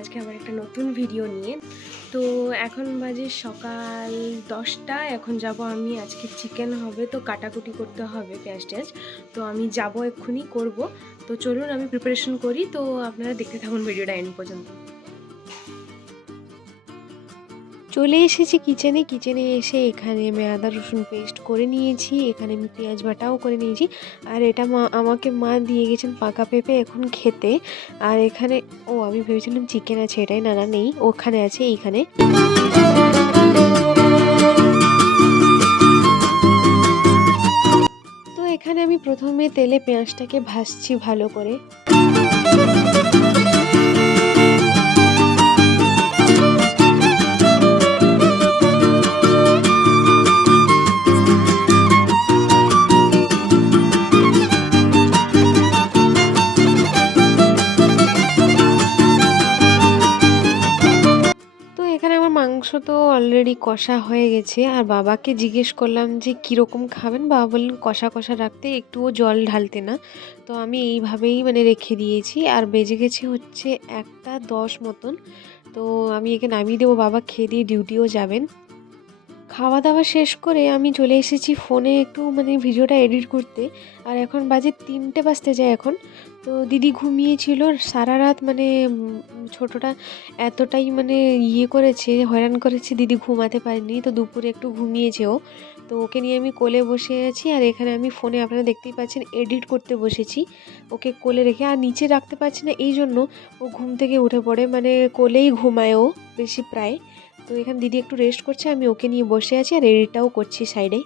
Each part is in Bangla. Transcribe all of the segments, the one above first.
আজকে আবার একটা নতুন ভিডিও নিয়ে। তো এখন বাজে সকাল 10টা। এখন যাব আমি, আজকে চিকেন হবে তো কাটাকুটি করতে হবে পেঁয়াজ টেয়াজ। তো আমি যাব এক্ষুনি করব। তো চলুন আমি প্রিপারেশন করি, তো আপনারা দেখতে থাকুন ভিডিওটা এন্ড পর্যন্ত। চলে এসেছি কিচেনে এসে এখানে আমি আদা রসুন পেস্ট করে নিয়েছি, এখানে আমি পেঁয়াজ বাটাও করে নিয়েছি। আর এটা আমাকে মা দিয়ে গেছেন পাকা পেঁপে এখন খেতে। আর এখানে আমি ভেবেছিলাম চিকেন আছে, এটাই না নেই, ওখানে আছে এইখানে। তো এখানে আমি প্রথমে তেলে পেঁয়াজটাকে ভাজছি ভালো করে। মাংস তো অলরেডি কষা হয়ে গেছে। আর বাবাকে জিজ্ঞেস করলাম যে কীরকম খাবেন, বাবা বললেন কষা কষা রাখতে, একটুও জল ঢালতে না। তো আমি এইভাবেই রেখে দিয়েছি। আর বেজে গেছে হচ্ছে 1:10 মতন। তো আমি একে নামিয়ে দেবো, বাবা খেয়ে দিয়ে ডিউটিও যাবেন। খাওয়া দাওয়া শেষ করে আমি চলে এসেছি ফোনে একটু ভিডিওটা এডিট করতে। আর এখন বাজে 3টে বাজতে যায় এখন। তো দিদি ঘুমিয়েছিল সারা রাত, ছোটটা এতটাই ইয়ে করেছে, হয়রান করেছে, দিদি ঘুমাতে পারেনি। তো দুপুরে একটু ঘুমিয়েছে ও। তো ওকে নিয়ে আমি কোলে বসে আছি। আর এখানে আমি ফোনে আপনারা দেখতেই পাচ্ছেন এডিট করতে বসেছি, ওকে কোলে রেখে। আর নিচে রাখতে পারছি না, এই জন্য ও ঘুম থেকে উঠে পড়ে, কোলেই ঘুমায় ও বেশি প্রায়। তো এখানে দিদি একটু রেস্ট করছে, আমি ওকে নিয়ে বসে আছি আর এডিটটাও করছি সাইডে।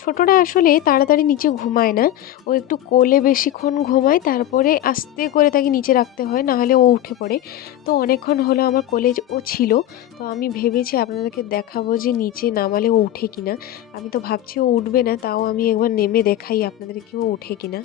ছোটটা আসলে তাড়াতাড়ি নিচে ঘুমায় না, ও একটু কোলে বেশিক্ষণ ঘুমায়, তারপরে আস্তে করে তাকে নিচে রাখতে হয়, নাহলে ও উঠে পড়ে। তো অনেকক্ষণ হলো আমার কোলে ও ছিল। তো আমি ভেবেছি আপনাদেরকে দেখাবো যে নিচে নামালে ও উঠে কিনা। আমি তো ভাবছি ও উঠবে না, তাও আমি একবার নেমে দেখাই আপনাদেরকে ও উঠে কিনা।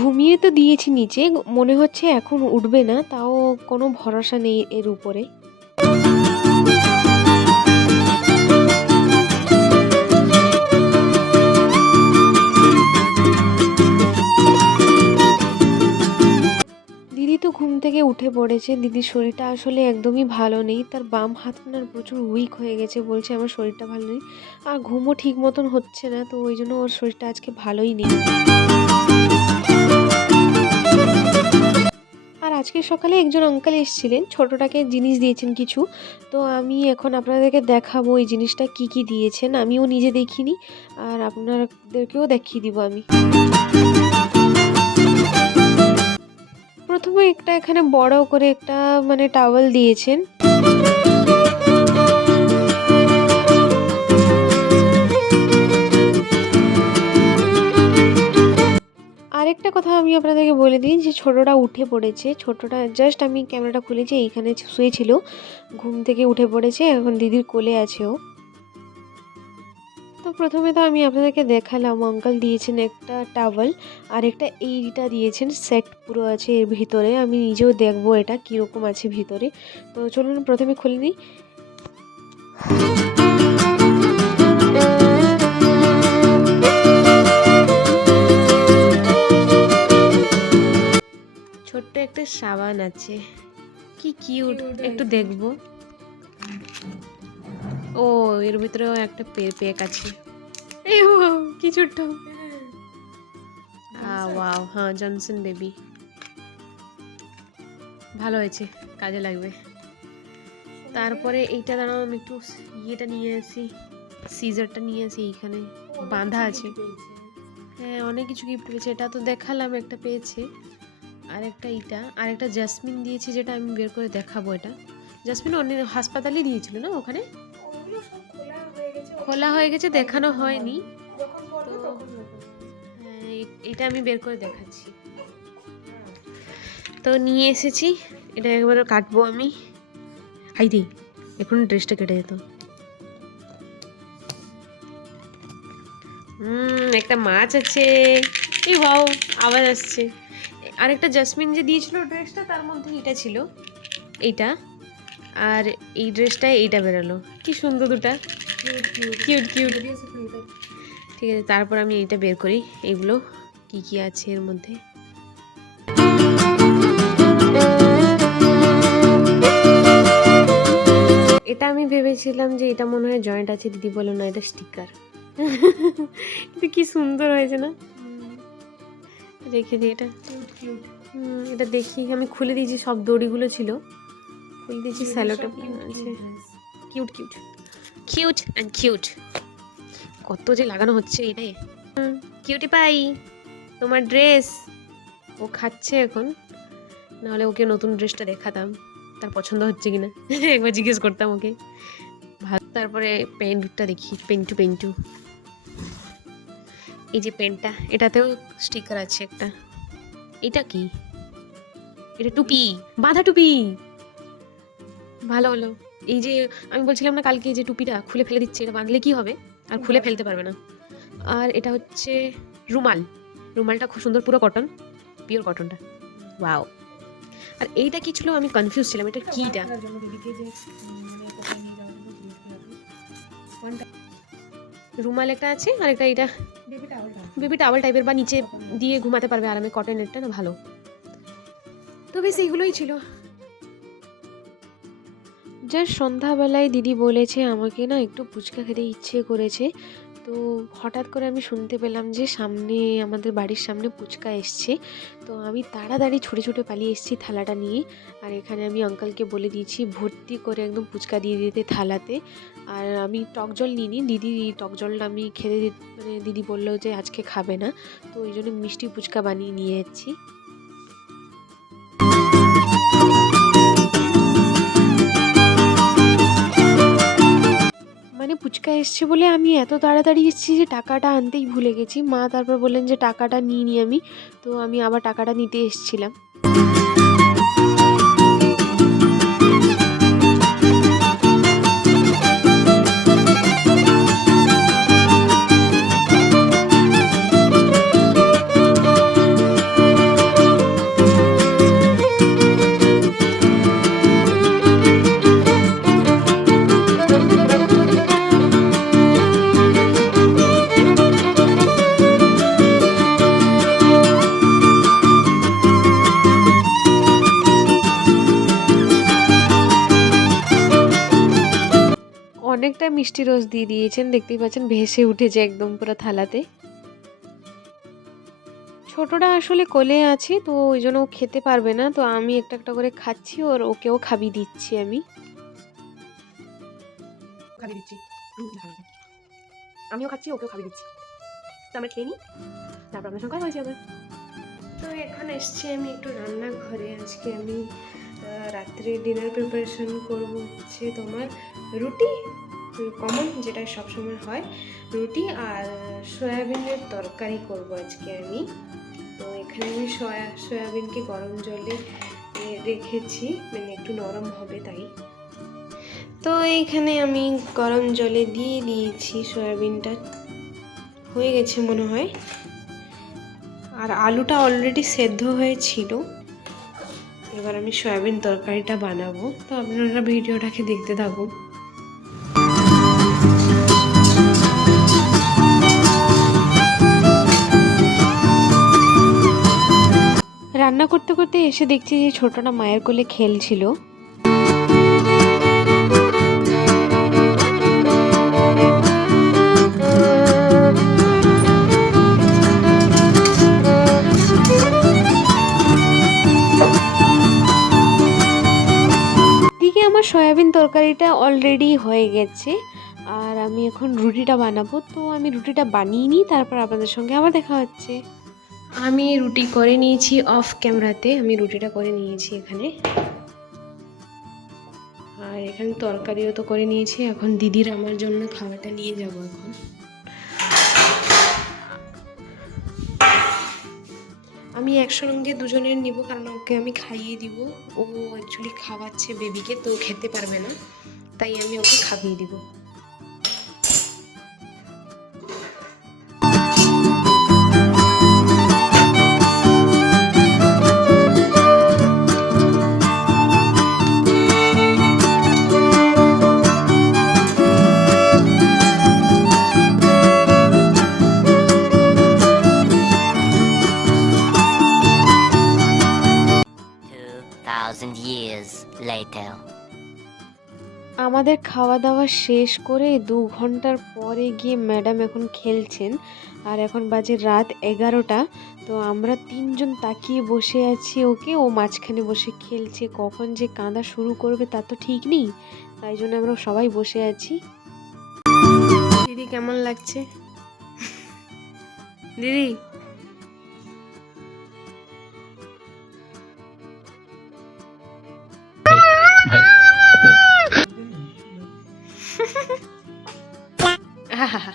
ঘুমিয়ে তো দিয়েছি নিচে, মনে হচ্ছে এখন উঠবে না, তাও কোনো ভরসা নেই এর উপরে। দিদি তো ঘুম থেকে উঠে পড়েছে। দিদির শরীরটা আসলে একদমই ভালো নেই, তার বাম হাতটা প্রচুর উইক হয়ে গেছে, বলছে আমার শরীরটা ভালো নেই। আর ঘুমও ঠিক মতন হচ্ছে না, তো ওই জন্য ওর শরীরটা আজকে ভালোই নেই। আর আজকে সকালে একজন আঙ্কেল এসেছিলেন, ছোটটাকে জিনিস দিয়েছেন কিছু। তো আমি এখন আপনাদেরকে দেখাবো এই জিনিসটা কি কি দিয়েছেন, আমিও নিজে দেখিনি, আর আপনাদেরকেও দেখিয়ে দিব আমি। প্রথমে একটা এখানে বড় করে একটা টাওয়েল দিয়েছেন। আরেকটা কথা আমি আপনাদেরকে বলে দিই যে ছোটটা উঠে পড়েছে, ছোটটা জাস্ট আমি ক্যামেরাটা খুলেছি, এইখানে শুয়েছিল, ঘুম থেকে উঠে পড়েছে, এখন দিদির কোলে আছে ও। তো প্রথমে তো আমি আপনাদেরকে দেখালাম আঙ্কেল দিয়েছেন একটা টাওয়েল, আর একটা এইটা দিয়েছেন সেট পুরো আছে এর ভিতরে। আমি নিজেও দেখবো এটা কীরকম আছে ভিতরে। তো চলুন প্রথমে খুলে নিই। ছোট্ট একটা সাবান আছে, কি কিউট, একটু দেখবো। ও এর ভিতরেও একটা পেক আছে, এই কি ছোট্ট, ওয়াও, হ্যাঁ জনসন বেবি, ভালো হয়েছে, কাজে লাগবে। তারপরে এইটা দাঁড়াও, আমি একটু ইয়েটা নিয়ে আসি, সিজারটা নিয়ে আসি, এইখানে বাঁধা আছে। হ্যাঁ অনেক কিছু গিফট পেয়েছে, এটা তো দেখালাম একটা পেয়েছে। আর একটা এইটা, আর একটা জাসমিন দিয়েছে, যেটা আমি বের করে দেখাবো। এটা জাসমিন অনেক হাসপাতালেই দিয়েছিল না, ওখানে খোলা হয়ে গেছে, দেখানো হয়নি। তো হ্যাঁ এটা আমি বের করে দেখাচ্ছি। তো নিয়ে এসেছি, এটা একবার কাটবো আমি। হাই দি, এখন ড্রেসটা কেটে যেত। একটা মাছ আছে, এই বাও আওয়াজ আসছে। আরেকটা জাসমিন যে দিয়েছিল ড্রেসটা, তার মধ্যে এটা ছিল, এইটা। আর এই ড্রেসটায় এইটা বেরোলো, কি সুন্দর দুটা, কিউট কিউট। ঠিক আছে, তারপর আমি এইটা বের করি, এইগুলো কি কি আছে এর মধ্যে। এটা আমি ভেবেছিলাম যে এটা মনে হয় জয়েন্ট আছে, দিদি বললো না এটা স্টিকার। এটা কি সুন্দর হয়েছে না, রেখে দিই এটা। এটা দেখি, আমি খুলে দিয়েছি, সব দড়িগুলো ছিল খুলে দিয়েছি, স্যালোটা আছে। Cute cute cute and cute, কত যে লাগানো হচ্ছে এটাই। কিউটি পাই, তোমার ড্রেস। ও খাচ্ছে এখন, নাহলে ওকে নতুন ড্রেসটা দেখাতাম, তার পছন্দ হচ্ছে কিনা একবার জিজ্ঞেস করতাম ওকে। ভালো। তারপরে পেন্টটা দেখি, পেন্টু এই যে পেন্টটা, এটাতেও স্টিকার আছে একটা। এটা কি, এটা টুপি, বাঁধা টুপি, ভালো হলো। এই যে আমি বলছিলাম না কালকে, যে টুপিটা খুলে ফেলে দিচ্ছে, এটা বাঁধলে কি হবে, আর খুলে ফেলতে পারবে না। আর এটা হচ্ছে রুমাল, রুমালটা খুব সুন্দর, পুরো কটন, পিওর কটনটা, ওয়াও। আর এইটা কি ছিল, আমি কনফিউজ ছিলাম, এটা কিটা। রুমাল একটা আছে, আর একটা এটা বেবি টাওয়াল টাইপের, বা নিচে দিয়ে ঘুমাতে পারবে আরামে, কটনেরটা না, ভালো। তো বেশ এইগুলোই ছিল। যার সন্ধ্যাবেলায় দিদি বলেছে আমাকে না একটু ফুচকা খেতে ইচ্ছে করেছে, তো হঠাৎ করে আমি শুনতে পেলাম যে সামনে, আমাদের বাড়ির সামনে ফুচকা এসছে। তো আমি তাড়াতাড়ি ছুটে ছুটে পালিয়ে এসেছি থালাটা নিয়ে। আর এখানে আমি আঙ্কালকে বলে দিয়েছি ভর্তি করে একদম ফুচকা দিয়ে দিতে থালাতে। আর আমি টক জল নিইনি, দিদি টক জলটা আমি খেতে মানে দিদি বললো যে আজকে খাবে না, তো ওই জন্য মিষ্টি ফুচকা বানিয়ে নিয়ে যাচ্ছি। মানে ফুচকা এসছে বলে আমি এত তাড়াতাড়ি এসেছি যে টাকাটা আনতেই ভুলে গেছি। মা তারপর বললেন যে টাকাটা নিয়ে নিই আমি, তো আমি আবার টাকাটা নিতে এসেছিলাম। অনেকটা মিষ্টি রস দিয়ে দিয়েছেন, দেখতেই পাচ্ছেন ভেসে উঠেছে একদম পুরো থালাতে। ছোটটা আসলে কোলে আছে, তো ওই জন্য ও খেতে পারবে না, তো আমি একটা একটা করে খাচ্ছি, ওর ওকেও খাবি দিচ্ছি আমি। খাবি দিচ্ছি, আমিও খাচ্ছি, ওকেও খাবি দিচ্ছি। তো আমরা খেয়ে নিই, তারপর আপনার সঙ্গে হয়েছে আবার। তো এখন এসছি আমি একটু রান্নাঘরে। আজকে আমি রাত্রে ডিনার প্রিপারেশন করব হচ্ছে তোমার রুটি, কমন যেটা সবসময় হয়, রুটি আর সয়াবিনের তরকারি করব আজকে আমি। তো এখানে আমি সয়াবিনকে গরম জলে রেখেছি, মানে একটু নরম হবে তাই। তো এইখানে আমি গরম জলে দিয়ে দিয়েছি, সয়াবিনটা হয়ে গেছে মনে হয়। আর আলুটা অলরেডি সেদ্ধ হয়েছিল। এবার আমি সয়াবিন তরকারিটা বানাবো, তো আপনারা ভিডিওটাকে দেখতে থাকুন। রান্না করতে করতে এসে দেখছি যে ছোটটা মায়ের কোলে খেলছিল। দিকে আমার সয়াবিন তরকারিটা অলরেডি হয়ে গেছে, আর আমি এখন রুটিটা বানাবো। তো আমি রুটিটা বানিয়ে নিই, তারপর আপনাদের সঙ্গে আবার দেখা হচ্ছে। আমি রুটি করে নিয়েছি অফ ক্যামেরাতে, আমি রুটিটা করে নিয়েছি এখানে। আর এখানে তরকারিও তো করে নিয়েছি, এখন দিদির আমার জন্য খাবারটা নিয়ে যাব এখন। আমি একসঙ্গে দুজনের নিব, কারণ ওকে আমি খাইয়ে দিব। ও অ্যাকচুয়ালি খাওয়াচ্ছে বেবিকে, তো খেতে পারবে না, তাই আমি ওকে খাইয়ে দিব। later. আমাদের খাওয়া দাওয়া শেষ করে 2 ঘন্টার পরে গিয়ে ম্যাডাম এখন খেলছেন। আর এখন বাজে রাত 11টা। তো আমরা 3 জন তাকিয়ে বসে আছি ওকে, ও মাঝখানে বসে খেলছে। কখন যে কাঁদা শুরু করবে তার তো ঠিক নেই। তাই জন্য আমরা সবাই বসে আছি। দিদি কেমন লাগছে? দিদি আহাহা।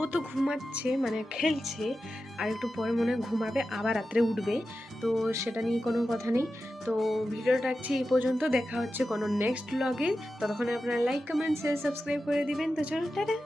ও তো ঘুমাচ্ছে, মানে খেলছে, আর একটু পরে মনে হয় ঘুমাবে, আবার রাত্রে উঠবে। তো সেটা নিয়ে কোনো কথা নেই। তো ভিডিওটা রাখছি এই পর্যন্ত, দেখা হচ্ছে কোনো নেক্সট ব্লগে। ততক্ষণে আপনারা লাইক কমেন্ট শেয়ার সাবস্ক্রাইব করে দিবেন। তো চলো টাটা।